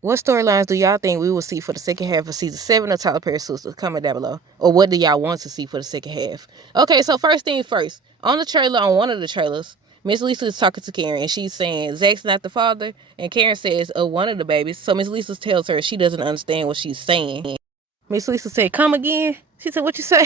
What storylines do y'all think we will see for the second half of season 7 of Tyler Perry Sistas? Comment down below. Or what do y'all want to see for the second half? Okay, so first thing first. On the trailer, on one of the trailers, Miss Lisa is talking to Karen and she's saying Zach's not the father. And Karen says, one of the babies. So Miss Lisa tells her she doesn't understand what she's saying. Miss Lisa said, come again? She said, what you say?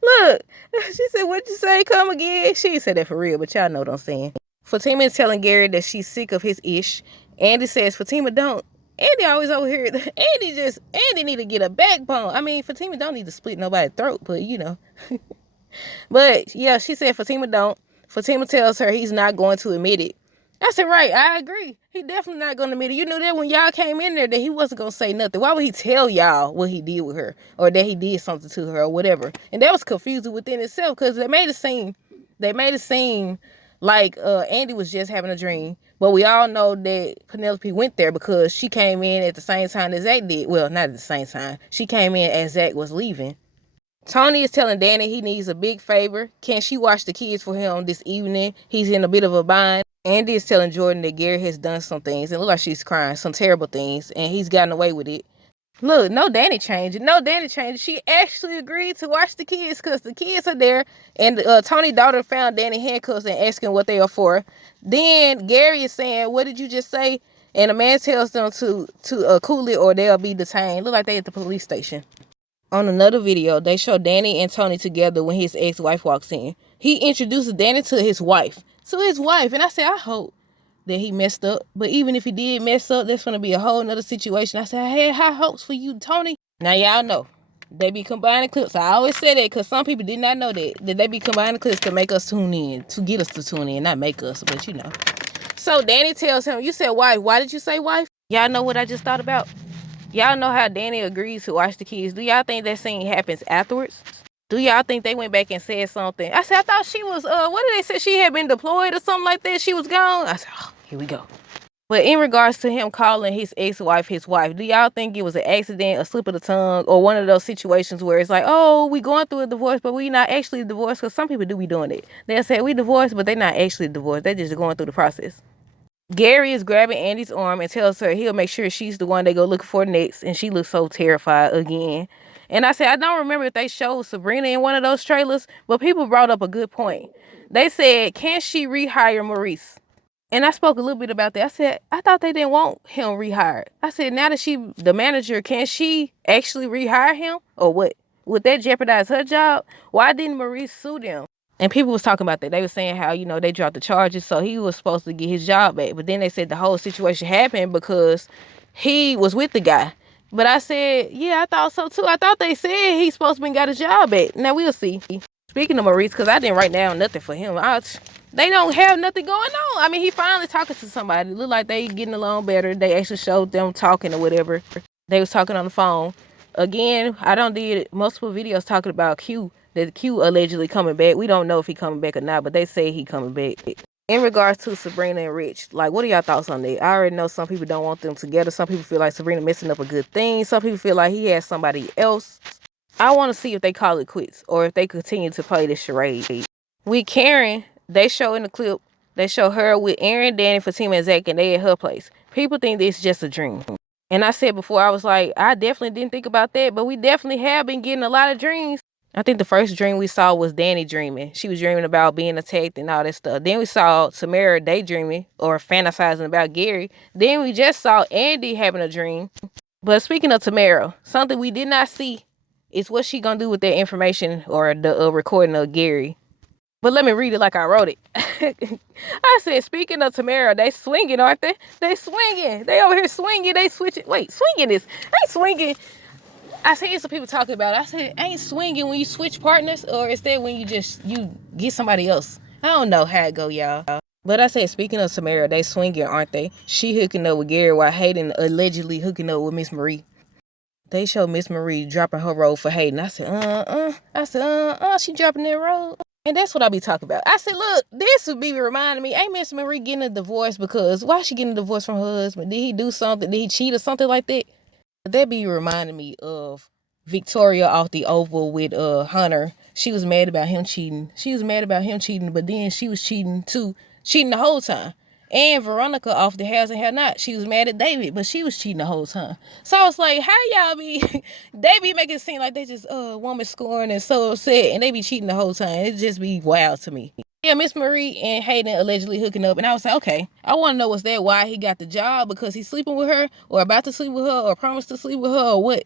Look, she said, what you say? Come again? She ain't said that for real, but y'all know what I'm saying. Fatima is telling Gary that she's sick of his ish. Andy says, Fatima, don't. Andy always over here. Andy need to get a backbone. I mean, Fatima don't need to split nobody's throat, but you know. But yeah, she said Fatima don't. Fatima tells her he's not going to admit it. I said, right, I agree. He definitely not going to admit it. You knew that when y'all came in there that he wasn't going to say nothing. Why would he tell y'all what he did with her or that he did something to her or whatever? And that was confusing within itself because they made it seem like Andy was just having a dream. But we all know that Penelope went there because she came in at the same time that Zach did. Well, not at the same time. She came in as Zach was leaving. Tony is telling Danny he needs a big favor. Can she watch the kids for him this evening? He's in a bit of a bind. Andy is telling Jordan that Gary has done some things, and it looks like she's crying, some terrible things, and he's gotten away with it. Look, no Danny changing. No Danny changing. She actually agreed to watch the kids because the kids are there, and Tony's daughter found Danny handcuffs and asking what they are for. Then Gary is saying, what did you just say? And a man tells them to cool it or they'll be detained. Look like they at the police station. On another video, they show Danny and Tony together when his ex-wife walks in. He introduces Danny to his wife. And I said, I hope that he messed up. But even if he did mess up, that's going to be a whole nother situation. I said, I had high hopes for you, Tony. Now, y'all know, they be combining clips. I always say that because some people did not know that they be combining clips to make us tune in, to get us to tune in, not make us, but you know. So Danny tells him, you said wife. Why did you say wife? Y'all know what I just thought about? Y'all know how Danny agrees to watch the kids. Do y'all think that scene happens afterwards? Do y'all think they went back and said something? I said, I thought she was, what did they say? She had been deployed or something like that. She was gone. I said, oh, here we go. But in regards to him calling his ex-wife his wife, do y'all think it was an accident, a slip of the tongue, or one of those situations where it's like, oh, we going through a divorce, but we not actually divorced? Because some people do be doing it. They'll say we divorced, but they're not actually divorced. They're just going through the process. Gary is grabbing Andy's arm and tells her he'll make sure she's the one they go looking for next, and she looks so terrified again. And I said, I don't remember if they showed Sabrina in one of those trailers, but people brought up a good point. They said, can she rehire Maurice? And I spoke a little bit about that. I said, I thought they didn't want him rehired. I said, now that she the manager, can she actually rehire him? Or what? Would that jeopardize her job? Why didn't Maurice sue them? And people was talking about that. They were saying how, you know, they dropped the charges, so he was supposed to get his job back. But then they said the whole situation happened because he was with the guy. But I said, yeah, I thought so too. I thought they said he's supposed to be got his job back. Now we'll see. Speaking of Maurice, because I didn't write down nothing for him. They don't have nothing going on. I mean, he finally talking to somebody. It looked like they getting along better. They actually showed them talking or whatever. They was talking on the phone. Again, I did multiple videos talking about Q. That Q allegedly coming back. We don't know if he coming back or not, but they say he coming back. In regards to Sabrina and Rich, like, what are y'all thoughts on that? I already know some people don't want them together. Some people feel like Sabrina messing up a good thing. Some people feel like he has somebody else. I want to see if they call it quits or if they continue to play this charade. With Karen, they show in the clip, they show her with Aaron, Danny, Fatima, and Zach, and they at her place. People think it's just a dream. And I said before, I was like, I definitely didn't think about that, but we definitely have been getting a lot of dreams. I think the first dream we saw was Danny dreaming. She was dreaming about being attacked and all that stuff. Then we saw Tamara daydreaming or fantasizing about Gary. Then we just saw Andy having a dream. But speaking of Tamara, something we did not see is what she gonna do with that information or the recording of Gary. But let me read it like I wrote it. I said, speaking of Tamara, they swinging, aren't they? They swinging. They over here swinging. They switching. Wait, swinging is, they swinging. I seen some people talking about it. I said, ain't swinging when you switch partners, or is that when you get somebody else? I don't know how it go, y'all. But I said, speaking of Samara, they swinging, aren't they? She hooking up with Gary while Hayden allegedly hooking up with Miss Marie. They show Miss Marie dropping her role for Hayden. I said, she dropping that role. And that's what I be talking about. I said, look, this would be reminding me, ain't Miss Marie getting a divorce because why she getting a divorce from her husband? Did he do something? Did he cheat or something like that? That be reminding me of Victoria off the Oval with Hunter. She was mad about him cheating. But then she was cheating too. Cheating the whole time. And Veronica off the Has and Have Not, she was mad at David, but she was cheating the whole time. So I was like, how y'all be, they be making it seem like they just, woman scoring and so upset, and they be cheating the whole time. It just be wild to me. Yeah, Miss Marie and Hayden allegedly hooking up, and I was like, okay, I want to know, was that why he got the job, because he's sleeping with her, or about to sleep with her, or promised to sleep with her, or what?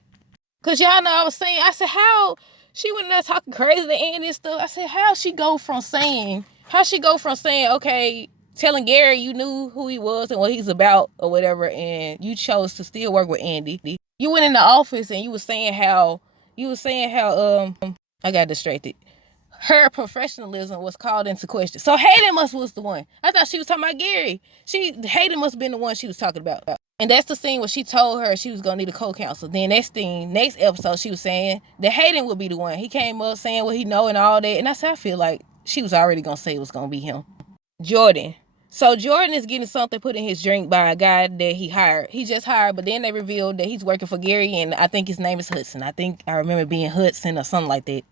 Because y'all know I was saying, I said, how, she went in there talking crazy to Andy and stuff. I said, how she go from saying, okay, telling Gary you knew who he was and what he's about or whatever, and you chose to still work with Andy. You went in the office and you was saying how, I got distracted. Her professionalism was called into question. So Hayden was the one. I thought she was talking about Gary. Hayden must have been the one she was talking about. And that's the scene where she told her she was gonna need a co-counsel. Then next episode, she was saying that Hayden would be the one. He came up saying what he know and all that. And I said, I feel like she was already gonna say it was gonna be him. Jordan. So Jordan is getting something put in his drink by a guy that he hired. He just hired, but then they revealed that he's working for Gary, and I think his name is Hudson. I think I remember being Hudson or something like that.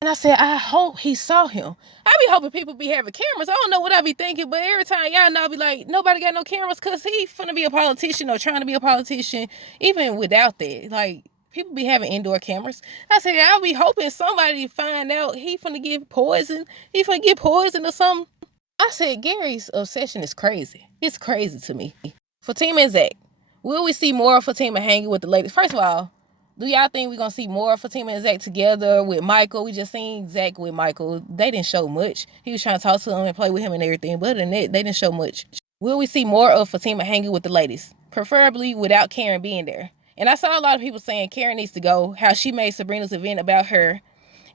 And I said, I hope he saw him. I be hoping people be having cameras. I don't know what I be thinking, but every time y'all know, I be like, nobody got no cameras because he finna be a politician or trying to be a politician, even without that. Like, people be having indoor cameras. I said, I'll be hoping somebody find out he finna get poison. He finna get poison or something. I said, Gary's obsession is crazy. It's crazy to me. Fatima and Zach. Will we see more of Fatima hanging with the ladies? First of all, do y'all think we're going to see more of Fatima and Zach together with Michael? We just seen Zach with Michael. They didn't show much. He was trying to talk to him and play with him and everything. But other than that, they didn't show much. Will we see more of Fatima hanging with the ladies? Preferably without Karen being there. And I saw a lot of people saying Karen needs to go. How she made Sabrina's event about her.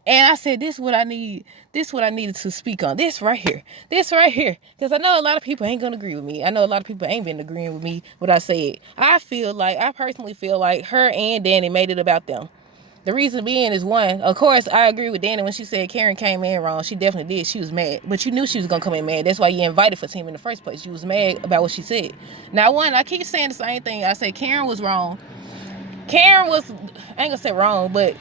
And I said, this is what I need. This is what I needed to speak on. This right here. Because I know a lot of people ain't going to agree with me. I know a lot of people ain't been agreeing with me what I said. I personally feel like her and Danny made it about them. The reason being is, one, of course, I agree with Danny when she said Karen came in wrong. She definitely did. She was mad. But you knew she was going to come in mad. That's why you invited Fatima in the first place. You was mad about what she said. Now, one, I keep saying the same thing. I say Karen was wrong. Karen was, I ain't going to say wrong, but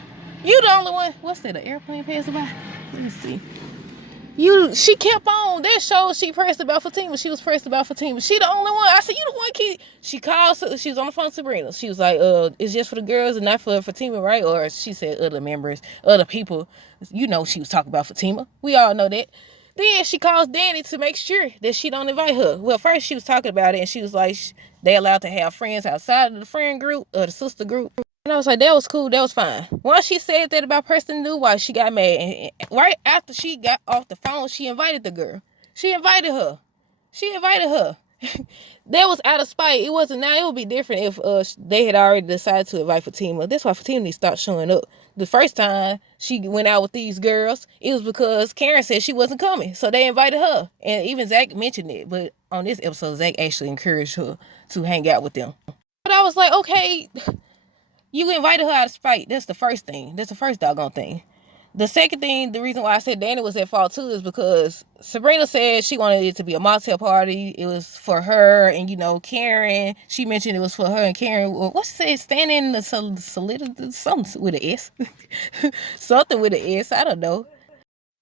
you the only one. What's that, an airplane passing by? Let me see. She kept on. That shows she pressed about Fatima. She was pressed about Fatima. She the only one. I said, you the one she called, she was on the phone with Sabrina. She was like, it's just for the girls and not for Fatima, right? Or she said other members, other people. You know she was talking about Fatima. We all know that. Then she calls Danny to make sure that she don't invite her. Well, first she was talking about it and she was like, they allowed to have friends outside of the friend group or the sister group. And I was like, that was cool. That was fine. Once she said that about Preston Newhite, she got mad. And right after she got off the phone, she invited the girl. She invited her. That was out of spite. It wasn't now. It would be different if they had already decided to invite Fatima. That's why Fatima needs to start showing up. The first time she went out with these girls, it was because Karen said she wasn't coming. So they invited her. And even Zach mentioned it. But on this episode, Zach actually encouraged her to hang out with them. But I was like, okay, you invited her out of spite. That's the first thing. That's the first doggone thing. The second thing, the reason why I said Danny was at fault too is because Sabrina said she wanted it to be a mocktail party. It was for her and, Karen. She mentioned it was for her and Karen. What's it say? Standing in the solidity, something with an S. Something with an S. I don't know.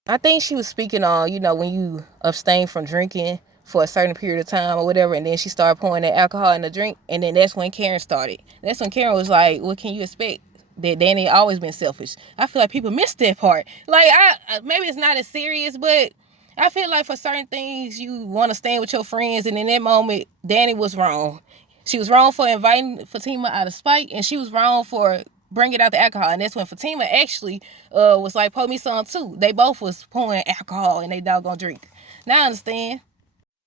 I think she was speaking on, when you abstain from drinking for a certain period of time or whatever, and then she started pouring that alcohol in the drink, and then that's when Karen started. That's when Karen was like, what can you expect? That Danny always been selfish. I feel like people missed that part. Like, maybe it's not as serious, but I feel like for certain things, you want to stand with your friends, and in that moment, Danny was wrong. She was wrong for inviting Fatima out of spite, and she was wrong for bringing out the alcohol. And that's when Fatima actually was like, pour me some too. They both was pouring alcohol in they doggone drink. Now I understand.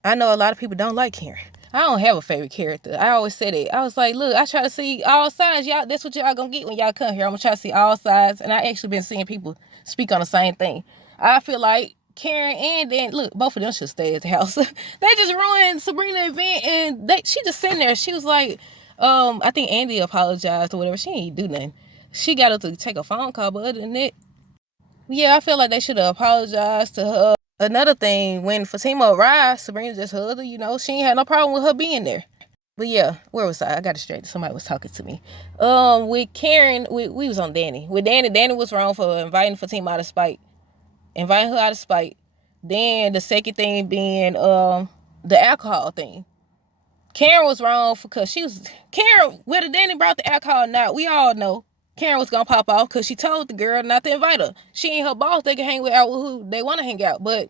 I know a lot of people don't like Karen. I don't have a favorite character. I always say that. I was like, look, I try to see all sides. Y'all, that's what y'all gonna get when y'all come here. I'm gonna try to see all sides. And I actually been seeing people speak on the same thing. I feel like Karen and Dan, look, both of them should stay at the house. They just ruined Sabrina's event, and she just sitting there. She was like, I think Andy apologized or whatever. She ain't do nothing. She got her to take a phone call, but other than that, yeah, I feel like they should have apologized to her. Another thing, when Fatima arrived, Sabrina just hugged her, she ain't had no problem with her being there. But yeah, where was I? I got distracted. Somebody was talking to me. With Karen, we was on Danny. With Danny was wrong for inviting Fatima out of spite. Then the second thing being, the alcohol thing. Karen was wrong because Karen, whether Danny brought the alcohol or not, we all know Karen was gonna pop off because she told the girl not to invite her. She ain't her boss. They can hang out with who they want to hang out. But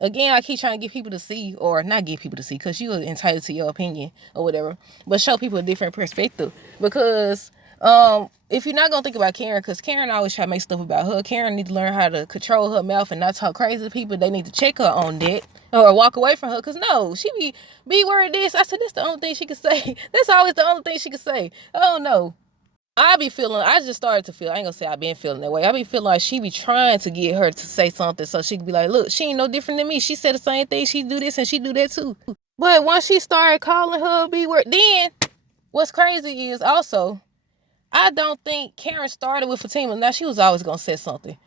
again, I keep trying to get people to see, or not get people to see, because you are entitled to your opinion or whatever, but show people a different perspective. Because if you're not gonna think about Karen, because Karen always try to make stuff about her, Karen need to learn how to control her mouth and not talk crazy to people. They need to check her on that or walk away from her, because no, she be worried this. I said that's the only thing she could say. That's always the only thing she could say. Oh no. I just started to feel, I ain't gonna say I've been feeling that way. I be feeling like she be trying to get her to say something so she could be like, look, she ain't no different than me. She said the same thing. She do this and she do that too. But once she started calling her a B word, then what's crazy is also, I don't think Karen started with Fatima. Now, she was always gonna say something.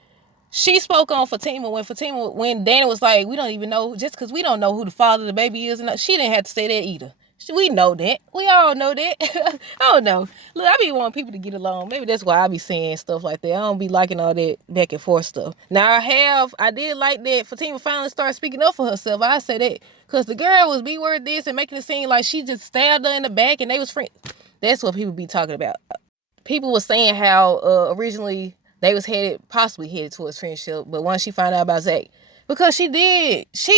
She spoke on Fatima when Danny was like, we don't even know, just because we don't know who the father of the baby is. And she didn't have to say that either. We know that. We all know that. I don't know. Look, I be wanting people to get along. Maybe that's why I be saying stuff like that. I don't be liking all that back and forth stuff. Now, I did like that Fatima finally started speaking up for herself. I say that. Because the girl was B-word this and making it seem like she just stabbed her in the back and they was friends. That's what people be talking about. People were saying how originally they was possibly headed towards friendship, but once she found out about Zach, because she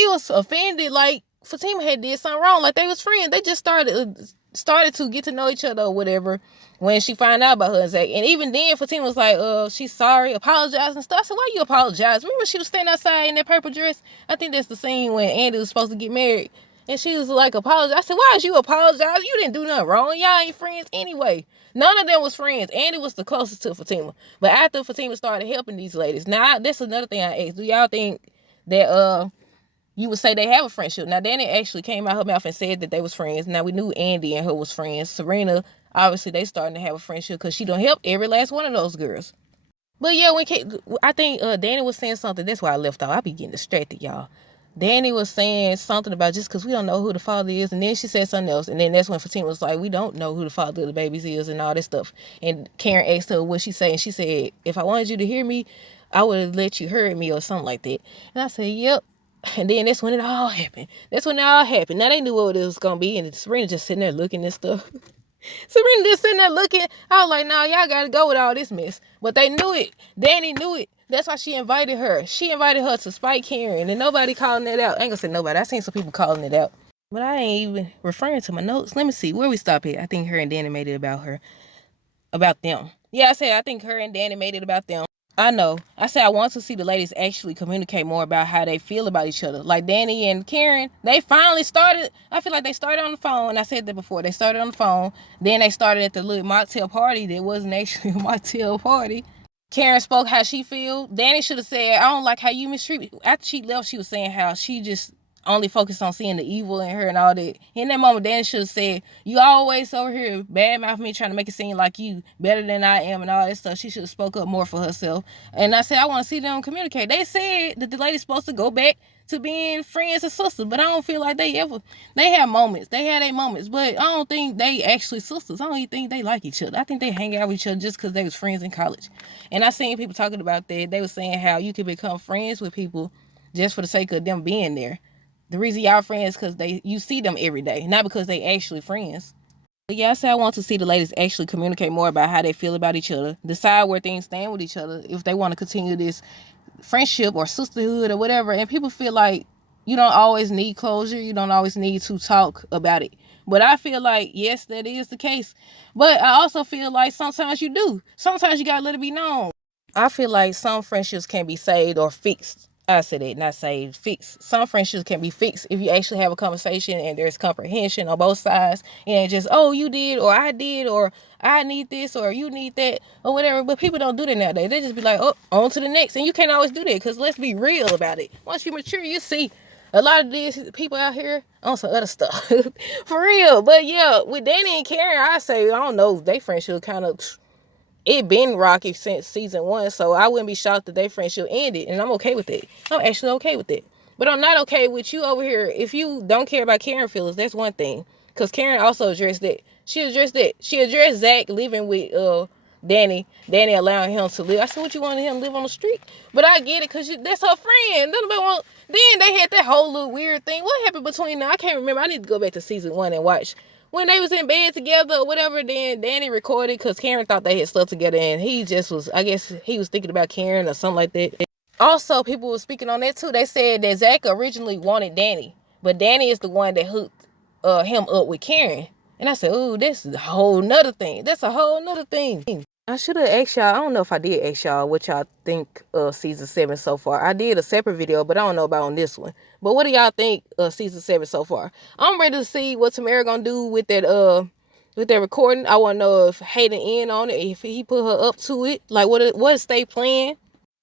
was offended, like Fatima had did something wrong, like they was friends. They just started to get to know each other or whatever when she found out about her and Zach. And even then, Fatima was like, she's sorry, apologizing and stuff. I said, why you apologize? Remember she was standing outside in that purple dress? I think that's the scene when Andy was supposed to get married. And she was like, apologize. I said, why did you apologize? You didn't do nothing wrong. Y'all ain't friends anyway. None of them was friends. Andy was the closest to Fatima. But after Fatima started helping these ladies, now that's another thing I asked. Do y'all think that you would say they have a friendship? Now, Danny actually came out her mouth and said that they was friends. Now, we knew Andy and her was friends. Serena, obviously, they starting to have a friendship because she done help every last one of those girls. But yeah, I think Danny was saying something. That's why I left off. I be getting distracted, y'all. Danny was saying something about just because we don't know who the father is. And then she said something else. And then that's when Fatima was like, we don't know who the father of the babies is and all that stuff. And Karen asked her what she said. And she said, if I wanted you to hear me, I would have let you hear me or something like that. And I said, yep. And then that's when it all happened. Now they knew what it was going to be. And Serena just sitting there looking and stuff. Serena just sitting there looking. I was like, nah, y'all got to go with all this mess. But they knew it. Danny knew it. That's why she invited her. She invited her to spite Karen. And nobody calling that out. I ain't going to say nobody. I seen some people calling it out. But I ain't even referring to my notes. Let me see. Where we stop at? I think her and Danny made it about her. About them. Yeah, I said I think her and Danny made it about them. I know. I said I want to see the ladies actually communicate more about how they feel about each other. Like Danny and Karen, they finally started. I feel like they started on the phone. I said that before. They started on the phone. Then they started at the little mocktail party that wasn't actually a mocktail party. Karen spoke how she feel. Danny should have said, I don't like how you mistreat me. After she left, she was saying how she just only focused on seeing the evil in her and all that. In that moment, Danny should have said, you always over here badmouth me, trying to make it seem like you better than I am and all that stuff. She should have spoke up more for herself. And I said, I want to see them communicate. They said that the lady's supposed to go back to being friends and sisters, but I don't feel like they have moments. They had their moments, but I don't think they actually sisters. I don't even think they like each other. I think they hang out with each other just because they was friends in college. And I seen people talking about that. They were saying how you could become friends with people just for the sake of them being there. The reason y'all friends because you see them every day, not because they actually friends. But yeah, I say I want to see the ladies actually communicate more about how they feel about each other, decide where things stand with each other, if they want to continue this friendship or sisterhood or whatever. And people feel like you don't always need closure, you don't always need to talk about it. But I feel like, yes, that is the case. But I also feel like sometimes you do. Sometimes you gotta let it be known. I feel like some friendships can be saved or fixed. I said it, not saved, fixed. Some friendships can be fixed if you actually have a conversation and there's comprehension on both sides. And just, oh, you did, or I did, or I need this, or you need that, or whatever. But people don't do that nowadays. They just be like, oh, on to the next. And you can't always do that because let's be real about it. Once you mature, you see a lot of these people out here on some other stuff. For real. But yeah, with Danny and Karen, I say, I don't know, they friendship kind of... It been rocky since season 1, so I wouldn't be shocked that their friendship ended, and I'm okay with it. I'm actually okay with it. But I'm not okay with you over here. If you don't care about Karen feelings, that's one thing. Because Karen also addressed that. She addressed Zach living with Danny allowing him to live. I said, what you wanted him to live on the street? But I get it, because that's her friend. Then they had that whole little weird thing. What happened between them? I can't remember. I need to go back to season 1 and watch. When they was in bed together or whatever, then Danny recorded, because Karen thought they had slept together, and he just was, I guess he was thinking about Karen or something like that. Also, people were speaking on that too. They said that Zach originally wanted Danny, but Danny is the one that hooked him up with Karen. And I said, ooh, this is a whole nother thing. That's a whole nother thing. I should have asked y'all. I don't know if I did ask y'all what y'all think of season 7 so far. I did a separate video, but I don't know about on this one. But what do y'all think of season 7 so far? I'm ready to see what Tamara gonna do with that recording. I want to know if Hayden in on it, if he put her up to it. Like, what is they playing?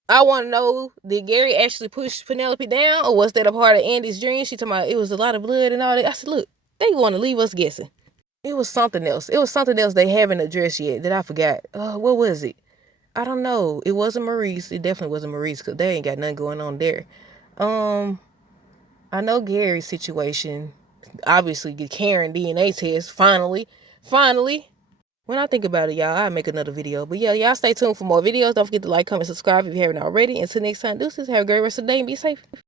I want to know, did Gary actually push Penelope down, or was that a part of Andy's dream? She talking about it was a lot of blood and all that. I said, look, they want to leave us guessing. It was something else. It was something else they haven't addressed yet that I forgot. What was it? I don't know. It wasn't Maurice. It definitely wasn't Maurice, because they ain't got nothing going on there. I know Gary's situation. Obviously, get Karen DNA test. Finally. When I think about it, y'all, I'll make another video. But yeah, y'all stay tuned for more videos. Don't forget to like, comment, subscribe if you haven't already. Until next time, deuces. Have a great rest of the day and be safe.